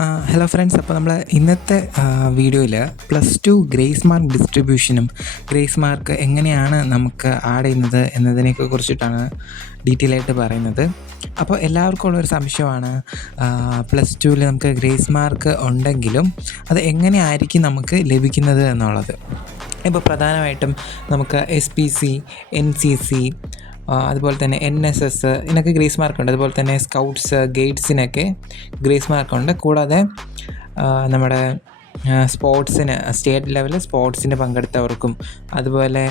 Hello friends, അപ്പോൾ നമ്മൾ ഇന്നത്തെ വീഡിയോയിൽ +2 ഗ്രേസ് മാർക്ക് ഡിസ്ട്രിബ്യൂഷനും ഗ്രേസ് മാർക്ക് എങ്ങനെയാണ് നമുക്ക് ആഡ് ചെയ്യുന്നത് എന്നതിനെയൊക്കെ കുറിച്ചിട്ടാണ് ഡീറ്റെയിൽ ആയിട്ട് പറയുന്നത്. അപ്പോൾ എല്ലാവർക്കും ഉള്ളൊരു സംശയമാണ്, +2വിൽ നമുക്ക് ഗ്രേസ് മാർക്ക് ഉണ്ടെങ്കിലും അത് എങ്ങനെയായിരിക്കും നമുക്ക് ലഭിക്കുന്നത് എന്നുള്ളത്. ഇപ്പോൾ പ്രധാനമായിട്ടും നമുക്ക് SPC, NCC, അതുപോലെ തന്നെ NSS ഇതിനൊക്കെ ഗ്രേസ് മാർക്കുണ്ട്. അതുപോലെ തന്നെ സ്കൗട്ട്സ്, ഗൈഡ്സിനൊക്കെ ഗ്രേസ് മാർക്കുണ്ട്. കൂടാതെ നമ്മുടെ സ്പോർട്സിന് സ്റ്റേറ്റ് ലെവലിൽ സ്പോർട്സിന് പങ്കെടുത്തവർക്കും അതുപോലെ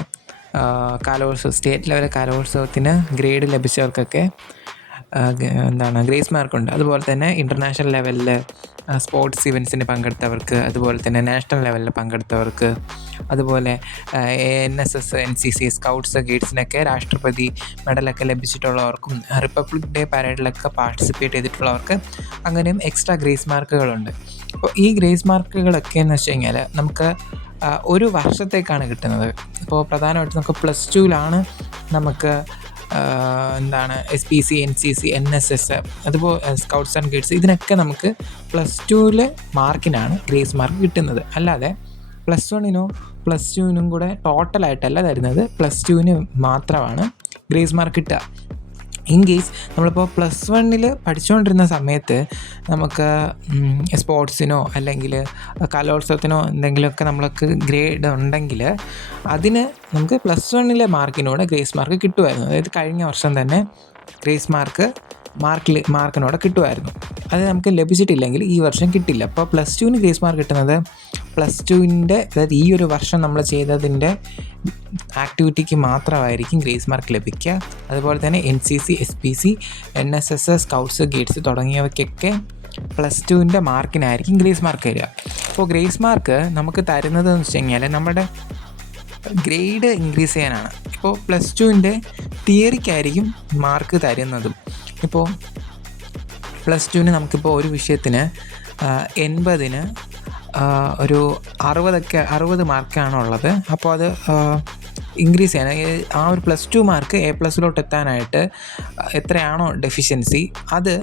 സ്റ്റേറ്റ് ലെവൽ കലോത്സവത്തിന് ഗ്രേഡ് ലഭിച്ചവർക്കൊക്കെ ഗ്രേസ് മാർക്കുണ്ട്. അതുപോലെ തന്നെ ഇൻ്റർനാഷണൽ ലെവലിൽ സ്പോർട്സ് ഇവൻറ്റ്സിന് പങ്കെടുത്തവർക്ക്, അതുപോലെ തന്നെ നാഷണൽ ലെവലിൽ പങ്കെടുത്തവർക്ക്, അതുപോലെ NSS, NCC, സ്കൗട്ട്സ്, ഗൈഡ്സിനൊക്കെ രാഷ്ട്രപതി മെഡലൊക്കെ ലഭിച്ചിട്ടുള്ളവർക്കും റിപ്പബ്ലിക് ഡേ പരേഡിലൊക്കെ പാർട്ടിസിപ്പേറ്റ് ചെയ്തിട്ടുള്ളവർക്ക് അങ്ങനെയും എക്സ്ട്രാ ഗ്രേസ് മാർക്കുകളുണ്ട്. അപ്പോൾ ഈ ഗ്രേസ് മാർക്കുകളൊക്കെ എന്ന് വെച്ച് കഴിഞ്ഞാൽ നമുക്ക് ഒരു വർഷത്തേക്കാണ് കിട്ടുന്നത്. ഇപ്പോൾ പ്രധാനമായിട്ടും നമുക്ക് +2വിലാണ് നമുക്ക് SPC, NCC, NSS, അതുപോലെ സ്കൗട്ട്സ് ആൻഡ് ഗൈഡ്സ് ഇതിനൊക്കെ നമുക്ക് +2വിലെ മാർക്കിനാണ് ഗ്രേസ് മാർക്ക് കിട്ടുന്നത്. അല്ലാതെ +1നും +2നും കൂടെ ടോട്ടലായിട്ടല്ല തരുന്നത്, +2വിന് മാത്രമാണ് ഗ്രേസ് മാർക്ക് കിട്ടുക. ഇൻ കേസ് നമ്മളിപ്പോൾ +1 പഠിച്ചുകൊണ്ടിരുന്ന സമയത്ത് നമുക്ക് സ്പോർട്സിനോ അല്ലെങ്കിൽ കലോത്സവത്തിനോ എന്തെങ്കിലുമൊക്കെ നമ്മൾക്ക് ഗ്രേഡ് ഉണ്ടെങ്കിൽ അതിന് നമുക്ക് +1 മാർക്കിനോട് ഗ്രേസ് മാർക്ക് കിട്ടുമായിരുന്നു. അതായത് കഴിഞ്ഞ വർഷം തന്നെ ഗ്രേസ് മാർക്കിനോട് കിട്ടുമായിരുന്നു. അത് നമുക്ക് ലഭിച്ചിട്ടില്ലെങ്കിൽ ഈ വർഷം കിട്ടില്ല. അപ്പോൾ +2വിന് ഗ്രേസ് മാർക്ക് കിട്ടുന്നത് +2വിൻ്റെ, അതായത് ഈ ഒരു വർഷം നമ്മൾ ചെയ്തതിൻ്റെ ആക്ടിവിറ്റിക്ക് മാത്രമായിരിക്കും ഗ്രേസ് മാർക്ക് ലഭിക്കുക. അതുപോലെ തന്നെ NCC, SPC, NSS, scouts, guides തുടങ്ങിയവയ്ക്കൊക്കെ +2വിൻ്റെ മാർക്കിനായിരിക്കും ഗ്രേസ് മാർക്ക് തരിക. അപ്പോൾ ഗ്രേസ് മാർക്ക് നമുക്ക് തരുന്നത് എന്ന് വെച്ച് കഴിഞ്ഞാൽ നമ്മുടെ ഗ്രേഡ് ഇൻക്രീസ് ചെയ്യാനാണ്. ഇപ്പോൾ +2വിൻ്റെ തിയറിക്കായിരിക്കും മാർക്ക് തരുന്നതും. ഇപ്പോൾ +2വിന് നമുക്കിപ്പോൾ ഒരു വിഷയത്തിന് 80ന് ഒരു 60 മാർക്കാണുള്ളത്. അപ്പോൾ അത് ഇൻക്രീസ് ചെയ്യാൻ ആ ഒരു +2 മാർക്ക് A+ എത്താനായിട്ട് എത്രയാണോ ഡെഫിഷ്യൻസി അത്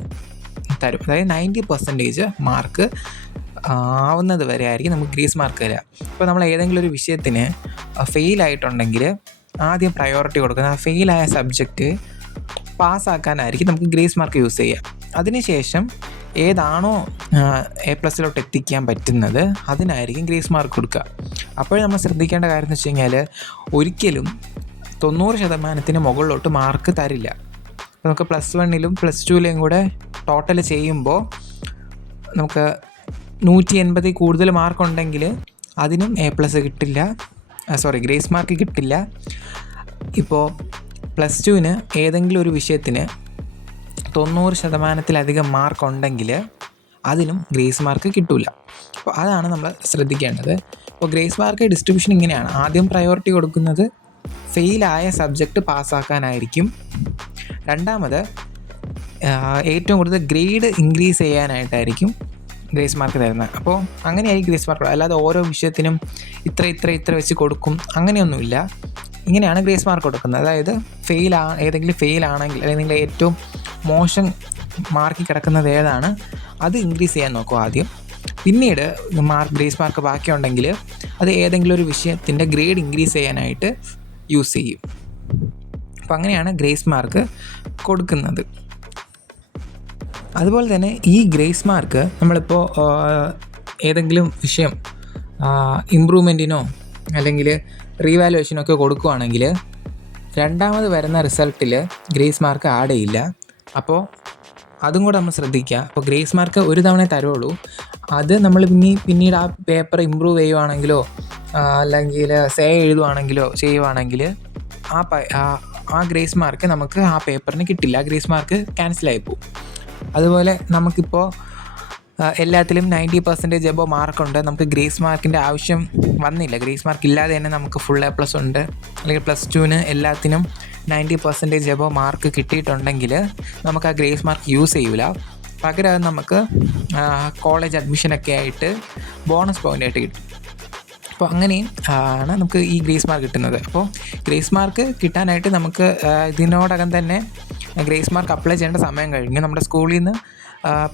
തരും. അതായത് 90% മാർക്ക് ആവുന്നത് വരെ ആയിരിക്കും നമുക്ക് ഗ്രേസ് മാർക്ക് തരിക. ഇപ്പോൾ നമ്മൾ ഏതെങ്കിലും ഒരു വിഷയത്തിന് ഫെയിലായിട്ടുണ്ടെങ്കിൽ ആദ്യം പ്രയോറിറ്റി കൊടുക്കുന്നത് ആ ഫെയിലായ സബ്ജക്റ്റ് പാസ്സാക്കാനായിരിക്കും നമുക്ക് ഗ്രേസ് മാർക്ക് യൂസ് ചെയ്യുക. അതിനുശേഷം ഏതാണോ A+ എത്തിക്കാൻ പറ്റുന്നത് അതിനായിരിക്കും ഗ്രേസ് മാർക്ക് കൊടുക്കുക. അപ്പോൾ നമ്മൾ ശ്രദ്ധിക്കേണ്ട കാര്യം എന്ന് വെച്ച് കഴിഞ്ഞാൽ ഒരിക്കലും 90% മുകളിലോട്ട് മാർക്ക് തരില്ല. നമുക്ക് +1ലും +2ലും കൂടെ ടോട്ടൽ ചെയ്യുമ്പോൾ നമുക്ക് 180 കൂടുതൽ മാർക്കുണ്ടെങ്കിൽ അതിനും A+ കിട്ടില്ല, ഗ്രേസ് മാർക്ക് കിട്ടില്ല. ഇപ്പോൾ +2വിന് ഏതെങ്കിലും ഒരു വിഷയത്തിന് 90%-ലധികം മാർക്കുണ്ടെങ്കിൽ അതിനും ഗ്രേസ് മാർക്ക് കിട്ടില്ല. അപ്പോൾ അതാണ് നമ്മൾ ശ്രദ്ധിക്കേണ്ടത്. അപ്പോൾ ഗ്രേസ് മാർക്ക് ഡിസ്ട്രിബ്യൂഷൻ ഇങ്ങനെയാണ്. ആദ്യം പ്രയോറിറ്റി കൊടുക്കുന്നത് ഫെയിലായ സബ്ജക്റ്റ് പാസ്സാക്കാനായിരിക്കും. രണ്ടാമത് ഏറ്റവും കൂടുതൽ ഗ്രേഡ് ഇൻക്രീസ് ചെയ്യാനായിട്ടായിരിക്കും ഗ്രേസ് മാർക്ക് തരുന്നത്. അപ്പോൾ അങ്ങനെയായിരിക്കും ഗ്രേസ് മാർക്ക്. അല്ലാതെ ഓരോ വിഷയത്തിനും ഇത്ര വെച്ച് കൊടുക്കും അങ്ങനെയൊന്നുമില്ല. ഇങ്ങനെയാണ് ഗ്രേസ് മാർക്ക് കൊടുക്കുന്നത്. അതായത് ഏതെങ്കിലും ഫെയിലാണെങ്കിൽ അല്ലെങ്കിൽ നിങ്ങൾ ഏറ്റവും മോശം മാർക്കിൽ കിടക്കുന്നത് ഏതാണ് അത് ഇൻക്രീസ് ചെയ്യാൻ നോക്കും ആദ്യം. പിന്നീട് ഗ്രേസ് മാർക്ക് ബാക്കിയുണ്ടെങ്കിൽ അത് ഏതെങ്കിലും ഒരു വിഷയത്തിൻ്റെ ഗ്രേഡ് ഇൻക്രീസ് ചെയ്യാനായിട്ട് യൂസ് ചെയ്യും. അപ്പോൾ അങ്ങനെയാണ് ഗ്രേസ് മാർക്ക് കൊടുക്കുന്നത്. അതുപോലെ തന്നെ ഈ ഗ്രേസ് മാർക്ക് നമ്മളിപ്പോൾ ഏതെങ്കിലും വിഷയം ഇമ്പ്രൂവ്മെൻറ്റിനോ അല്ലെങ്കിൽ റീവാലുവേഷനൊക്കെ കൊടുക്കുകയാണെങ്കിൽ രണ്ടാമത് വരുന്ന റിസൾട്ടിൽ ഗ്രേസ് മാർക്ക് ആഡ് ചെയ്യില്ല. അപ്പോൾ അതും കൂടെ നമ്മൾ ശ്രദ്ധിക്കുക. അപ്പോൾ ഗ്രേസ് മാർക്ക് ഒരു തവണ തരുള്ളൂ. അത് നമ്മൾ പിന്നീട് ആ പേപ്പർ ഇമ്പ്രൂവ് ചെയ്യുവാണെങ്കിലോ അല്ലെങ്കിൽ എഴുതുവാണെങ്കിലോ ചെയ്യുവാണെങ്കിൽ ആ ഗ്രേസ് മാർക്ക് നമുക്ക് ആ പേപ്പറിന് കിട്ടില്ല. ഗ്രേസ് മാർക്ക് ക്യാൻസലായി പോകും. അതുപോലെ നമുക്കിപ്പോൾ എല്ലാത്തിലും 90% എബോവ് മാർക്കുണ്ട്, നമുക്ക് ഗ്രേസ് മാർക്കിൻ്റെ ആവശ്യം വന്നില്ല. ഗ്രേസ് മാർക്ക് ഇല്ലാതെ തന്നെ നമുക്ക് ഫുൾ A+ ഉണ്ട്, അല്ലെങ്കിൽ +2വിന് എല്ലാത്തിനും 90% എബോവ് മാർക്ക് കിട്ടിയിട്ടുണ്ടെങ്കിൽ നമുക്ക് ആ ഗ്രേസ് മാർക്ക് യൂസ് ചെയ്യില്ല. പകരം അത് നമുക്ക് കോളേജ് അഡ്മിഷനൊക്കെ ആയിട്ട് ബോണസ് പോയിൻ്റായിട്ട് കിട്ടും. അപ്പോൾ അങ്ങനെയും ആണ് നമുക്ക് ഈ ഗ്രേസ് മാർക്ക് കിട്ടുന്നത്. അപ്പോൾ ഗ്രേസ് മാർക്ക് കിട്ടാനായിട്ട് നമുക്ക് ഇതിനോടകം തന്നെ ഗ്രേസ് മാർക്ക് അപ്ലൈ ചെയ്യേണ്ട സമയം കഴിഞ്ഞു. നമ്മുടെ സ്കൂളിൽ നിന്ന്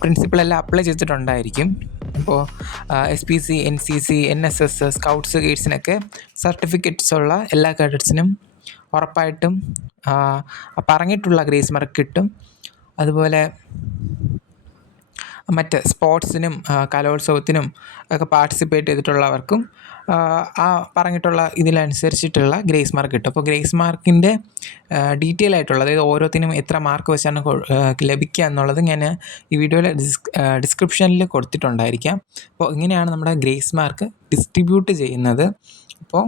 പ്രിൻസിപ്പിളെല്ലാം അപ്ലൈ ചെയ്തിട്ടുണ്ടായിരിക്കും. അപ്പോൾ SPC, NCC, NSS, സ്കൗട്ട്സ്, ഗൈഡ്സിനൊക്കെ സർട്ടിഫിക്കറ്റ്സ് ഉള്ള എല്ലാ കേഡറ്റ്സിനും ഉറപ്പായിട്ടും പറഞ്ഞിട്ടുള്ള ഗ്രേസ് മാർക്ക് കിട്ടും. അതുപോലെ മറ്റ് സ്പോർട്സിനും കലോത്സവത്തിനും ഒക്കെ പാർട്ടിസിപ്പേറ്റ് ചെയ്തിട്ടുള്ളവർക്കും ആ പറഞ്ഞിട്ടുള്ള ഇതിനനുസരിച്ചിട്ടുള്ള ഗ്രേസ് മാർക്ക് കിട്ടും. അപ്പോൾ ഗ്രേസ് മാർക്കിൻ്റെ ഡീറ്റെയിൽ ആയിട്ടുള്ള, അതായത് ഓരോത്തിനും എത്ര മാർക്ക് വെച്ചാണ് ലഭിക്കുക എന്നുള്ളത് ഞാൻ ഈ വീഡിയോയിൽ ഡിസ്ക്രിപ്ഷനിൽ കൊടുത്തിട്ടുണ്ടായിരിക്കാം. അപ്പോൾ ഇങ്ങനെയാണ് നമ്മുടെ ഗ്രേസ് മാർക്ക് ഡിസ്ട്രിബ്യൂട്ട് ചെയ്യുന്നത്. അപ്പോൾ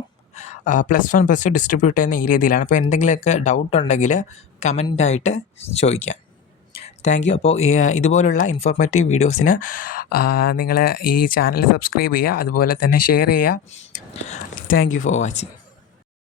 +1 +2 ഡിസ്ട്രിബ്യൂട്ട് ചെയ്യുന്ന ഈ രീതിയിലാണ്. അപ്പോൾ എന്തെങ്കിലുമൊക്കെ ഡൗട്ട് ഉണ്ടെങ്കിൽ കമൻ്റായിട്ട് ചോദിക്കാം. Thank you. അപ്പോൾ ഇതുപോലുള്ള ഇൻഫോർമേറ്റീവ് വീഡിയോസിന് നിങ്ങൾ ഈ ചാനൽ സബ്സ്ക്രൈബ് ചെയ്യുക, അതുപോലെ തന്നെ ഷെയർ ചെയ്യുക. Thank you for watching.